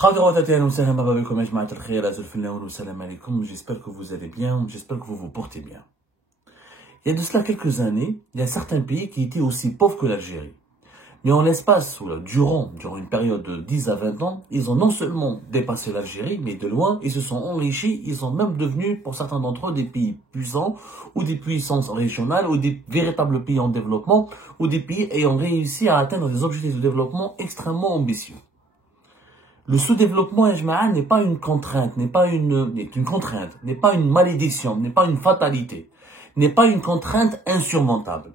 J'espère que vous allez bien, j'espère que vous vous portez bien. Il y a de cela quelques années, il y a certains pays qui étaient aussi pauvres que l'Algérie. Mais en l'espace, durant une période de 10 à 20 ans, ils ont non seulement dépassé l'Algérie, mais de loin, ils se sont enrichis, ils sont même devenus, pour certains d'entre eux, des pays puissants, ou des puissances régionales, ou des véritables pays en développement, ou des pays ayant réussi à atteindre des objectifs de développement extrêmement ambitieux. Le sous-développement, n'est pas une contrainte, n'est pas une malédiction, n'est pas une fatalité, n'est pas une contrainte insurmontable.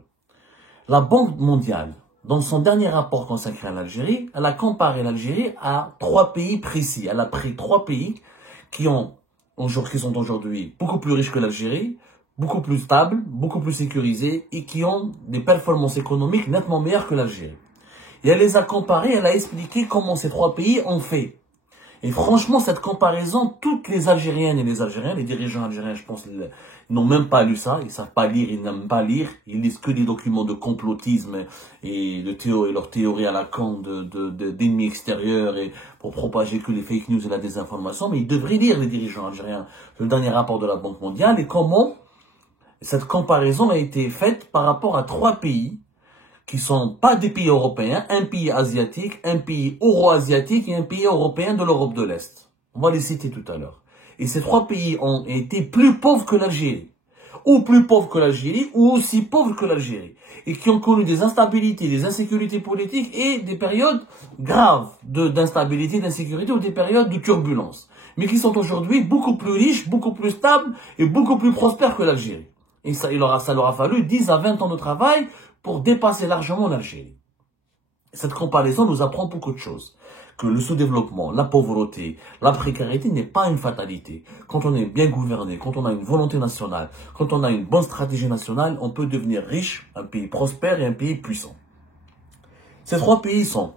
La Banque mondiale, dans son dernier rapport consacré à l'Algérie, elle a comparé l'Algérie à 3 pays précis. Elle a pris 3 pays qui sont aujourd'hui beaucoup plus riches que l'Algérie, beaucoup plus stables, beaucoup plus sécurisés et qui ont des performances économiques nettement meilleures que l'Algérie. Et elle les a comparés, elle a expliqué comment ces 3 pays ont fait. Et franchement, cette comparaison, toutes les Algériennes et les Algériens, les dirigeants algériens, je pense, ils n'ont même pas lu ça, ils savent pas lire, ils n'aiment pas lire, ils lisent que des documents de complotisme et leur théorie à la con d'ennemis extérieurs et pour propager que les fake news et la désinformation, mais ils devraient lire, les dirigeants algériens, le dernier rapport de la Banque mondiale et comment cette comparaison a été faite par rapport à 3 pays qui sont pas des pays européens, un pays asiatique, un pays euro-asiatique et un pays européen de l'Europe de l'Est. On va les citer tout à l'heure. Et ces 3 pays ont été plus pauvres que l'Algérie. Ou plus pauvres que l'Algérie, ou aussi pauvres que l'Algérie. Et qui ont connu des instabilités, des insécurités politiques et des périodes graves d'instabilité, d'insécurité ou des périodes de turbulence. Mais qui sont aujourd'hui beaucoup plus riches, beaucoup plus stables et beaucoup plus prospères que l'Algérie. Et ça leur a fallu 10 à 20 ans de travail pour dépasser largement l'Algérie. Cette comparaison nous apprend beaucoup de choses. Que le sous-développement, la pauvreté, la précarité n'est pas une fatalité. Quand on est bien gouverné, quand on a une volonté nationale, quand on a une bonne stratégie nationale, on peut devenir riche, un pays prospère et un pays puissant. Ces 3 pays sont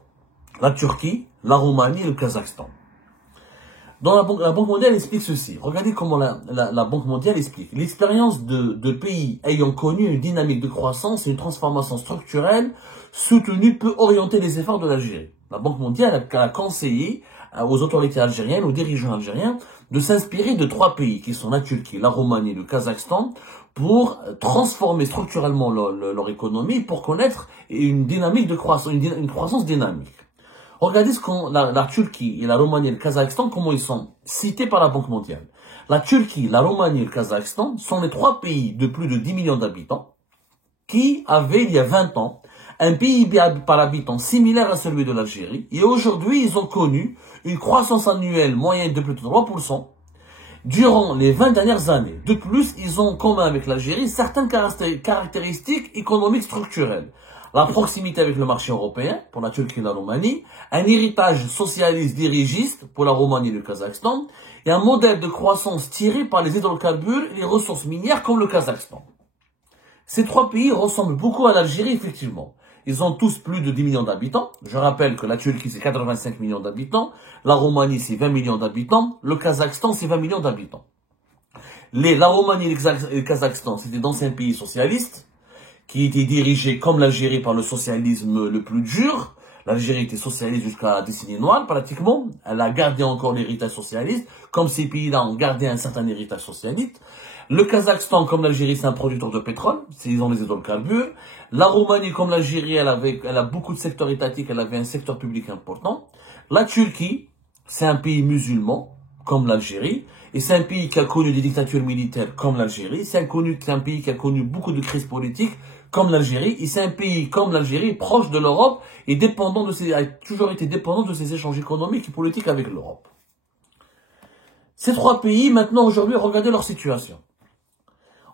la Turquie, la Roumanie et le Kazakhstan. La Banque mondiale explique ceci. Regardez comment la Banque mondiale explique. L'expérience de pays ayant connu une dynamique de croissance et une transformation structurelle soutenue peut orienter les efforts de l'Algérie. La Banque mondiale a conseillé aux autorités algériennes, aux dirigeants algériens, de s'inspirer de 3 pays qui sont la Turquie, la Roumanie et le Kazakhstan pour transformer structurellement leur économie pour connaître une dynamique de croissance, une croissance dynamique. Regardez la Turquie et la Roumanie et le Kazakhstan, comment ils sont cités par la Banque mondiale. La Turquie, la Roumanie et le Kazakhstan sont les 3 pays de plus de 10 millions d'habitants qui avaient, il y a 20 ans, un PIB par habitant similaire à celui de l'Algérie. Et aujourd'hui, ils ont connu une croissance annuelle moyenne de plus de 3% durant les 20 dernières années. De plus, ils ont en commun avec l'Algérie certaines caractéristiques économiques structurelles. La proximité avec le marché européen, pour la Turquie et la Roumanie, un héritage socialiste dirigiste, pour la Roumanie et le Kazakhstan, et un modèle de croissance tiré par les hydrocarbures et les ressources minières comme le Kazakhstan. Ces 3 pays ressemblent beaucoup à l'Algérie, effectivement. Ils ont tous plus de 10 millions d'habitants. Je rappelle que la Turquie, c'est 85 millions d'habitants. La Roumanie, c'est 20 millions d'habitants. Le Kazakhstan, c'est 20 millions d'habitants. La Roumanie et le Kazakhstan, c'était d'anciens pays socialistes, qui était dirigé comme l'Algérie par le socialisme le plus dur. L'Algérie était socialiste jusqu'à la décennie noire, pratiquement. Elle a gardé encore l'héritage socialiste, comme ces pays-là ont gardé un certain héritage socialiste. Le Kazakhstan, comme l'Algérie, c'est un producteur de pétrole. Ils ont les hydrocarbures. La Roumanie, comme l'Algérie, elle a beaucoup de secteurs étatiques, elle avait un secteur public important. La Turquie, c'est un pays musulman, comme l'Algérie. Et c'est un pays qui a connu des dictatures militaires, comme l'Algérie. C'est un pays qui a connu beaucoup de crises politiques, comme l'Algérie. Et c'est un pays, comme l'Algérie, proche de l'Europe et a toujours été dépendant de ses échanges économiques et politiques avec l'Europe. Ces 3 pays, maintenant, aujourd'hui, regardez leur situation.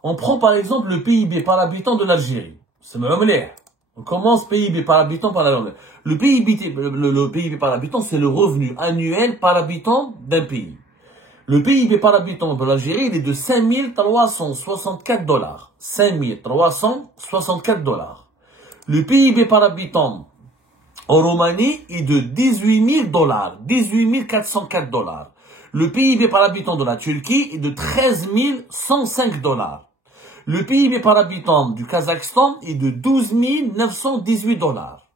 On prend par exemple le PIB par habitant de l'Algérie. C'est même l'air. On commence PIB par habitant par l'Algérie. Le PIB par habitant, c'est le revenu annuel par habitant d'un pays. Le PIB par habitant de l'Algérie, il est de 5364 dollars. 5364 dollars. Le PIB par habitant en Roumanie est de 18 000 dollars. 18 404 dollars. Le PIB par habitant de la Turquie est de 13 105 dollars. Le PIB par habitant du Kazakhstan est de 12 918 dollars.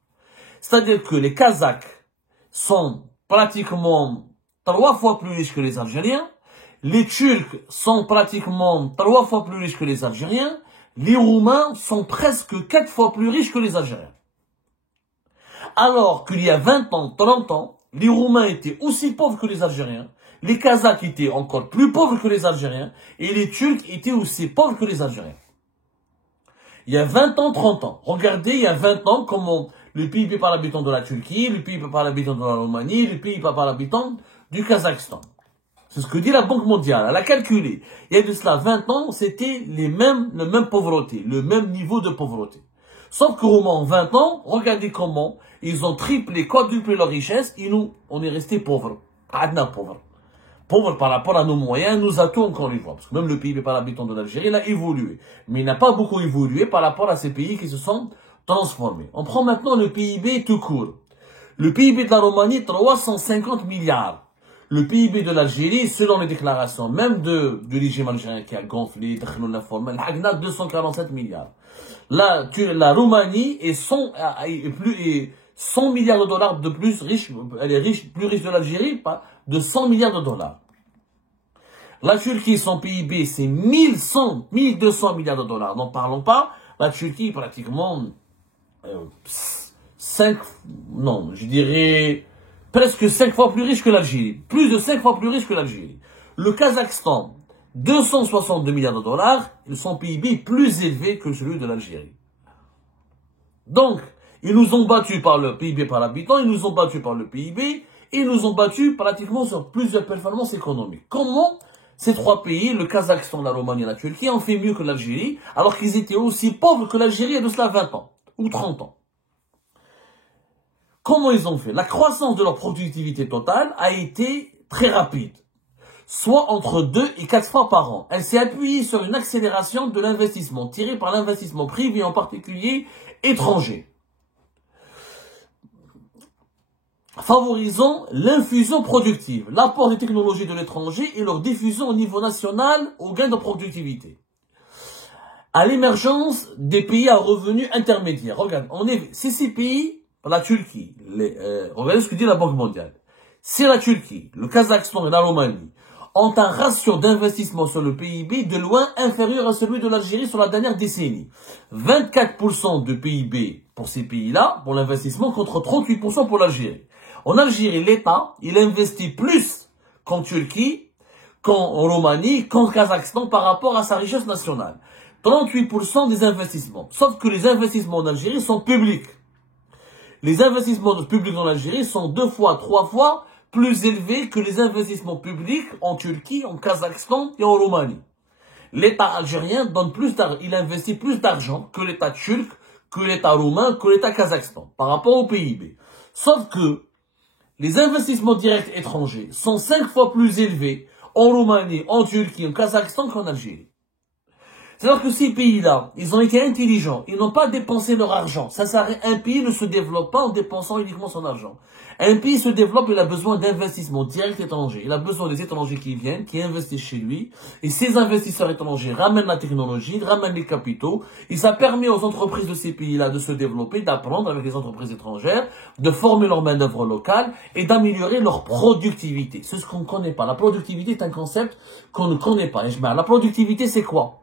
C'est-à-dire que les Kazakhs sont pratiquement 3 fois plus riches que les Algériens. Les Turcs sont pratiquement 3 fois plus riches que les Algériens. Les Roumains sont presque 4 fois plus riches que les Algériens. Alors qu'il y a 20 ans, 30 ans, les Roumains étaient aussi pauvres que les Algériens. Les Kazakhs étaient encore plus pauvres que les Algériens. Et les Turcs étaient aussi pauvres que les Algériens. Il y a 20 ans, 30 ans. Regardez, il y a 20 ans, comment le PIB par habitant de la Turquie, le PIB par habitant de la Roumanie, le PIB par habitant du Kazakhstan. C'est ce que dit la Banque mondiale. Elle a calculé. Il y a de cela 20 ans, c'était la même pauvreté, le même niveau de pauvreté. Sauf qu'au moins en 20 ans, regardez comment ils ont triplé, quadruplé leur richesse et nous, on est resté pauvres. Adna pauvres. Pauvres par rapport à nos moyens, nos atouts, encore une fois. Parce que même le PIB par habitant de l'Algérie, il a évolué. Mais il n'a pas beaucoup évolué par rapport à ces pays qui se sont transformés. On prend maintenant le PIB tout court. Le PIB de la Roumanie, 350 milliards. Le PIB de l'Algérie, selon les déclarations, même du régime algérien qui a gonflé, l'informel, 247 milliards. La Roumanie est 100 milliards de dollars de plus riche, elle est riche, plus riche de l'Algérie, de 100 milliards de dollars. La Turquie, son PIB, c'est 1200 milliards de dollars. N'en parlons pas. La Turquie, pratiquement, je dirais, presque 5 fois plus riche que l'Algérie. Plus de 5 fois plus riche que l'Algérie. Le Kazakhstan, 262 milliards de dollars. Son PIB est plus élevé que celui de l'Algérie. Donc, ils nous ont battus par le PIB par habitant, ils nous ont battus par le PIB, et ils nous ont battus pratiquement sur plusieurs performances économiques. Comment ces 3 pays, le Kazakhstan, la Roumanie et la Turquie, ont fait mieux que l'Algérie, alors qu'ils étaient aussi pauvres que l'Algérie il y a de cela 20 ans, ou 30 ans? Comment ils ont fait? La croissance de leur productivité totale a été très rapide, soit entre 2 et 4 fois par an. Elle s'est appuyée sur une accélération de l'investissement, tirée par l'investissement privé, en particulier étranger, favorisant l'infusion productive, l'apport des technologies de l'étranger et leur diffusion au niveau national au gain de productivité. À l'émergence des pays à revenus intermédiaires. Regarde, c'est ces pays, la Turquie, regardez ce que dit la Banque mondiale. C'est la Turquie, le Kazakhstan et la Roumanie ont un ratio d'investissement sur le PIB de loin inférieur à celui de l'Algérie sur la dernière décennie. 24% de PIB pour ces pays-là, pour l'investissement, contre 38% pour l'Algérie. En Algérie, l'État, il investit plus qu'en Turquie, qu'en Roumanie, qu'en Kazakhstan par rapport à sa richesse nationale. 38% des investissements. Sauf que les investissements en Algérie sont publics. Les investissements publics en Algérie sont 2 fois, 3 fois plus élevés que les investissements publics en Turquie, en Kazakhstan et en Roumanie. L'État algérien donne il investit plus d'argent que l'État turc, que l'État roumain, que l'État kazakhstan, par rapport au PIB. Sauf que les investissements directs étrangers sont 5 fois plus élevés en Roumanie, en Turquie, en Kazakhstan qu'en Algérie. C'est-à-dire que ces pays-là, ils ont été intelligents, ils n'ont pas dépensé leur argent. Un pays ne se développe pas en dépensant uniquement son argent. Un pays se développe, il a besoin d'investissements directs étrangers. Il a besoin des étrangers qui viennent, qui investissent chez lui. Et ces investisseurs étrangers ramènent la technologie, ramènent les capitaux. Et ça permet aux entreprises de ces pays-là de se développer, d'apprendre avec les entreprises étrangères, de former leur main-d'œuvre locale et d'améliorer leur productivité. C'est ce qu'on ne connaît pas. La productivité est un concept qu'on ne connaît pas. La productivité, c'est quoi?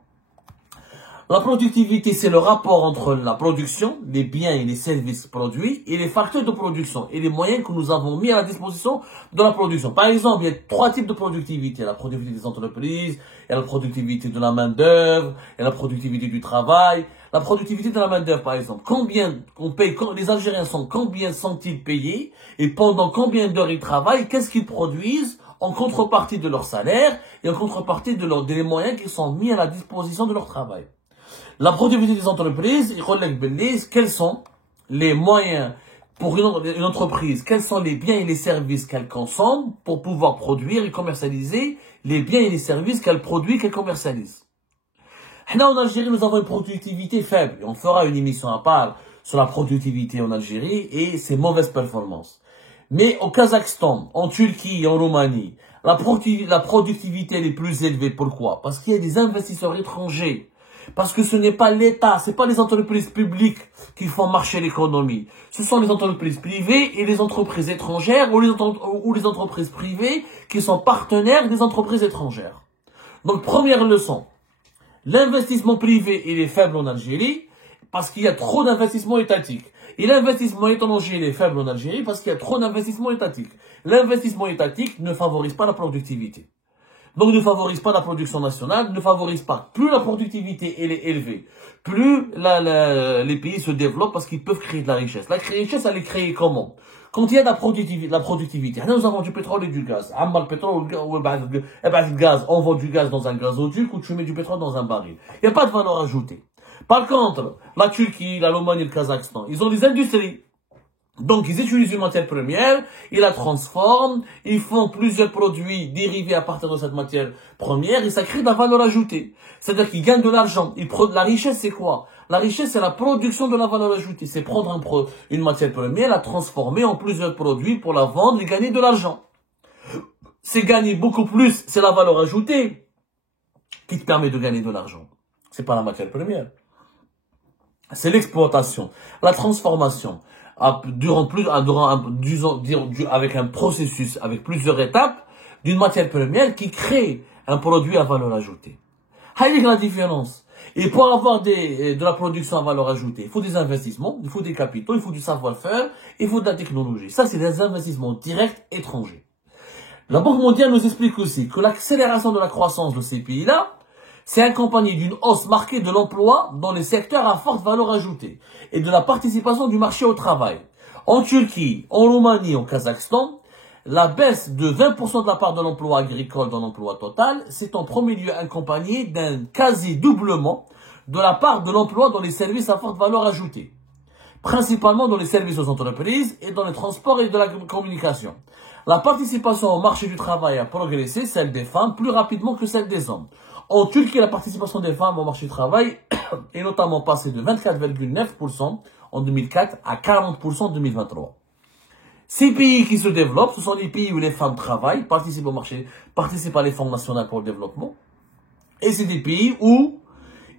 La productivité, c'est le rapport entre la production, les biens et les services produits, et les facteurs de production, et les moyens que nous avons mis à la disposition de la production. Par exemple, il y a 3 types de productivité. La productivité des entreprises, il y a la productivité de la main-d'œuvre, il y a la productivité du travail. La productivité de la main-d'œuvre, par exemple. Combien on paye, les Algériens combien sont-ils payés, et pendant combien d'heures ils travaillent, qu'est-ce qu'ils produisent en contrepartie de leur salaire, et en contrepartie des moyens qui sont mis à la disposition de leur travail. La productivité des entreprises, quels sont les moyens pour une entreprise, quels sont les biens et les services qu'elle consomme pour pouvoir produire et commercialiser les biens et les services qu'elle produit, qu'elle commercialise. Là, en Algérie, nous avons une productivité faible. Et on fera une émission à part sur la productivité en Algérie et ses mauvaises performances. Mais au Kazakhstan, en Turquie et en Roumanie, la productivité elle est plus élevée. Pourquoi? Parce qu'il y a des investisseurs étrangers Parce que ce n'est pas l'État, ce n'est pas les entreprises publiques qui font marcher l'économie. Ce sont les entreprises privées et les entreprises étrangères ou les entreprises privées qui sont partenaires des entreprises étrangères. Donc, première leçon, l'investissement privé, il est faible en Algérie parce qu'il y a trop d'investissement étatique. Et l'investissement étranger, il est faible en Algérie parce qu'il y a trop d'investissement étatique. L'investissement étatique ne favorise pas la productivité. Donc ne favorise pas la production nationale, ne favorise pas. Plus la productivité elle est élevée, plus les pays se développent parce qu'ils peuvent créer de la richesse. La richesse, elle est créée comment? Quand il y a de la productivité. Nous avons du pétrole et du gaz. Le pétrole, le gaz, on vend du gaz dans un gazoduc ou tu mets du pétrole dans un baril. Il n'y a pas de valeur ajoutée. Par contre, la Turquie, l'Allemagne et le Kazakhstan, ils ont des industries. Donc, ils utilisent une matière première, ils la transforment, ils font plusieurs produits dérivés à partir de cette matière première et ça crée de la valeur ajoutée. C'est-à-dire qu'ils gagnent de l'argent. La richesse, c'est quoi? La richesse, c'est la production de la valeur ajoutée. C'est prendre une matière première, la transformer en plusieurs produits pour la vendre et gagner de l'argent. C'est gagner beaucoup plus, c'est la valeur ajoutée qui te permet de gagner de l'argent. C'est pas la matière première. C'est l'exploitation, la transformation. Avec un processus, avec plusieurs étapes, d'une matière première qui crée un produit à valeur ajoutée. Avec la différence. Et pour avoir de la production à valeur ajoutée, il faut des investissements, il faut des capitaux, il faut du savoir-faire, il faut de la technologie. Ça, c'est des investissements directs étrangers. La Banque mondiale nous explique aussi que l'accélération de la croissance de ces pays-là, c'est accompagné d'une hausse marquée de l'emploi dans les secteurs à forte valeur ajoutée et de la participation du marché au travail. En Turquie, en Roumanie, au Kazakhstan, la baisse de 20% de la part de l'emploi agricole dans l'emploi total, c'est en premier lieu accompagné d'un quasi-doublement de la part de l'emploi dans les services à forte valeur ajoutée, principalement dans les services aux entreprises et dans les transports et de la communication. La participation au marché du travail a progressé, celle des femmes, plus rapidement que celle des hommes. En Turquie, la participation des femmes au marché du travail est notamment passée de 24,9% en 2004 à 40% en 2023. Ces pays qui se développent, ce sont les pays où les femmes travaillent, participent au marché, participent à l'effort national pour le développement. Et c'est des pays où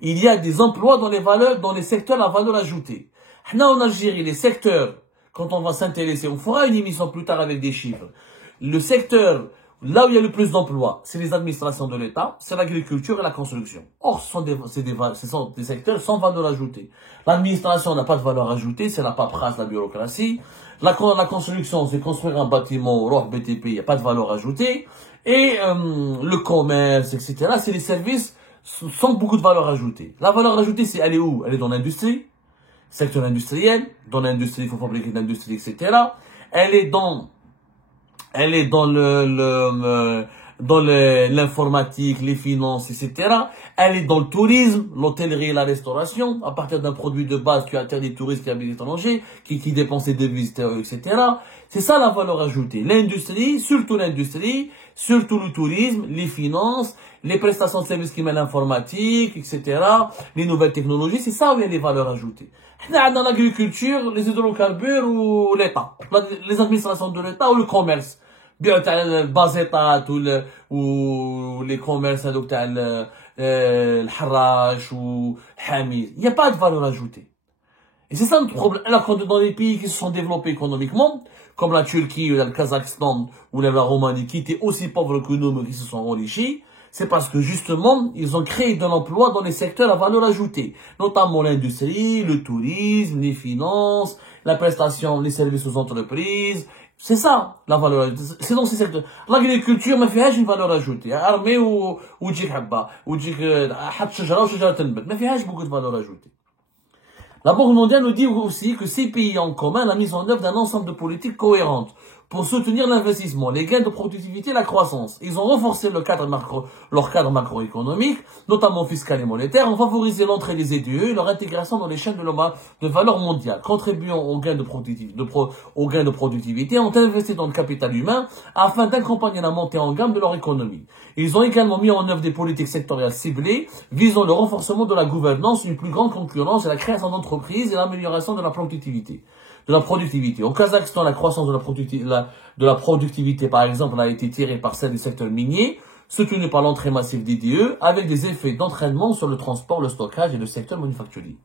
il y a des emplois dans les secteurs à valeur ajoutée. Là, en Algérie, les secteurs, quand on va s'intéresser, on fera une émission plus tard avec des chiffres. Le secteur, là où il y a le plus d'emplois, c'est les administrations de l'État, c'est l'agriculture et la construction. Or, ce sont des secteurs sans valeur ajoutée. L'administration n'a pas de valeur ajoutée, c'est la paperasse, la bureaucratie. La construction, c'est construire un bâtiment, au BTP, il n'y a pas de valeur ajoutée. Et le commerce, etc., c'est les services sans beaucoup de valeur ajoutée. La valeur ajoutée, elle est où? Elle est dans l'industrie, secteur industriel. Dans l'industrie, il faut fabriquer de l'industrie, etc. Elle est dans l'informatique, les finances, etc. Elle est dans le tourisme, l'hôtellerie et la restauration. À partir d'un produit de base, tu attires des touristes qui habitent l'étranger, qui dépensent des visiteurs, etc. C'est ça la valeur ajoutée. L'industrie, surtout le tourisme, les finances, les prestations de services qui mènent l'informatique, etc. Les nouvelles technologies, c'est ça où il y a les valeurs ajoutées. Dans l'agriculture, les hydrocarbures ou l'État. Les administrations de l'État ou le commerce. Bien, le bazetat ou les commerces le harrach ou hamid. Il n'y a pas de valeur ajoutée. Et c'est ça le problème. Alors, quand dans les pays qui se sont développés économiquement, comme la Turquie ou le Kazakhstan ou la Roumanie, qui étaient aussi pauvres que nous, mais qui se sont enrichis, c'est parce que justement, ils ont créé de l'emploi dans les secteurs à valeur ajoutée, notamment l'industrie, le tourisme, les finances, la prestation, les services aux entreprises. C'est ça, la valeur ajoutée. C'est dans ces secteurs. L'agriculture, ما فيهاش une valeur ajoutée. Armée ou تجيك حبة, ou تجيك حط شجرة وشجرة تنبت. ما فيهاش beaucoup de valeur ajoutée. La Banque mondiale nous dit aussi que ces pays ont en commun la mise en œuvre d'un ensemble de politiques cohérentes pour soutenir l'investissement, les gains de productivité et la croissance. Ils ont renforcé leur cadre macroéconomique, notamment fiscal et monétaire, ont favorisé l'entrée des ETE et leur intégration dans les chaînes de valeur mondiale, contribuant aux gains de productivité, ont investi dans le capital humain afin d'accompagner la montée en gamme de leur économie. Ils ont également mis en œuvre des politiques sectorielles ciblées visant le renforcement de la gouvernance, une plus grande concurrence et la création d'entreprises et l'amélioration de la productivité. Au Kazakhstan, la croissance de la productivité, par exemple, a été tirée par celle du secteur minier, soutenu par l'entrée massive d'IDE, avec des effets d'entraînement sur le transport, le stockage et le secteur manufacturier.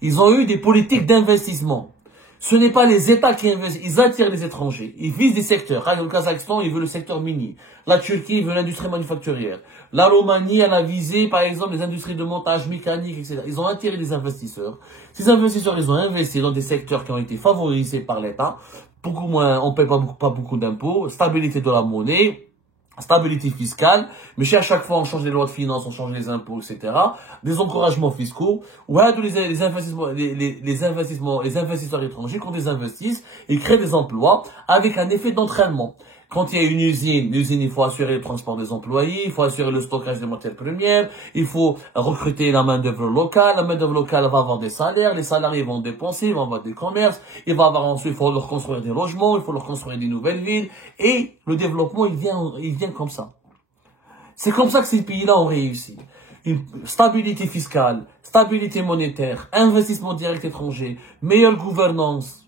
Ils ont eu des politiques d'investissement. Ce n'est pas les États qui investissent, ils attirent les étrangers. Ils visent des secteurs. Le Kazakhstan, il veut le secteur minier. La Turquie, il veut l'industrie manufacturière. La Roumanie, elle a visé, par exemple, les industries de montage mécanique, etc. Ils ont attiré des investisseurs. Ces investisseurs, ils ont investi dans des secteurs qui ont été favorisés par l'État. Beaucoup moins, on ne paie pas beaucoup d'impôts. Stabilité de la monnaie. Stabilité fiscale, mais à chaque fois on change les lois de finances, on change les impôts, etc. Des encouragements fiscaux, ou les investisseurs étrangers qui ont des investissent et créent des emplois avec un effet d'entraînement. Quand il y a une usine, il faut assurer le transport des employés, il faut assurer le stockage des matières premières, il faut recruter la main-d'œuvre locale. La main-d'œuvre locale va avoir des salaires, les salariés vont dépenser, ils vont avoir des commerces, il faut leur construire des logements, il faut leur construire des nouvelles villes, et le développement, il vient comme ça. C'est comme ça que ces pays-là ont réussi. Une stabilité fiscale, stabilité monétaire, investissement direct étranger, meilleure gouvernance.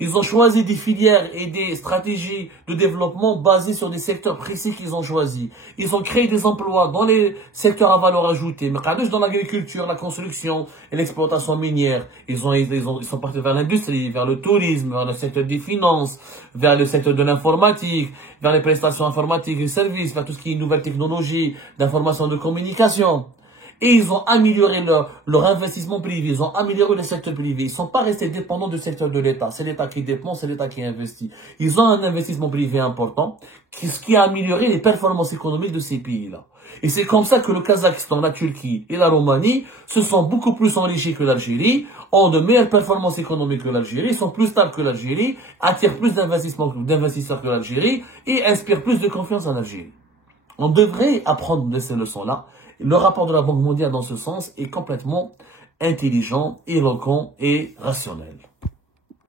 Ils ont choisi des filières et des stratégies de développement basées sur des secteurs précis qu'ils ont choisis. Ils ont créé des emplois dans les secteurs à valeur ajoutée, mais dans l'agriculture, la construction et l'exploitation minière. Ils sont partis vers l'industrie, vers le tourisme, vers le secteur des finances, vers le secteur de l'informatique, vers les prestations informatiques et services, vers tout ce qui est nouvelles technologies, d'information, de communication. Et ils ont amélioré leur investissement privé, ils ont amélioré le secteur privé. Ils ne sont pas restés dépendants du secteur de l'État. C'est l'État qui dépense, c'est l'État qui investit. Ils ont un investissement privé important, ce qui a amélioré les performances économiques de ces pays-là. Et c'est comme ça que le Kazakhstan, la Turquie et la Roumanie se sont beaucoup plus enrichis que l'Algérie, ont de meilleures performances économiques que l'Algérie, sont plus stables que l'Algérie, attirent plus d'investisseurs que l'Algérie et inspirent plus de confiance en Algérie. On devrait apprendre de ces leçons-là. Le rapport de la Banque mondiale dans ce sens est complètement intelligent, éloquent et rationnel.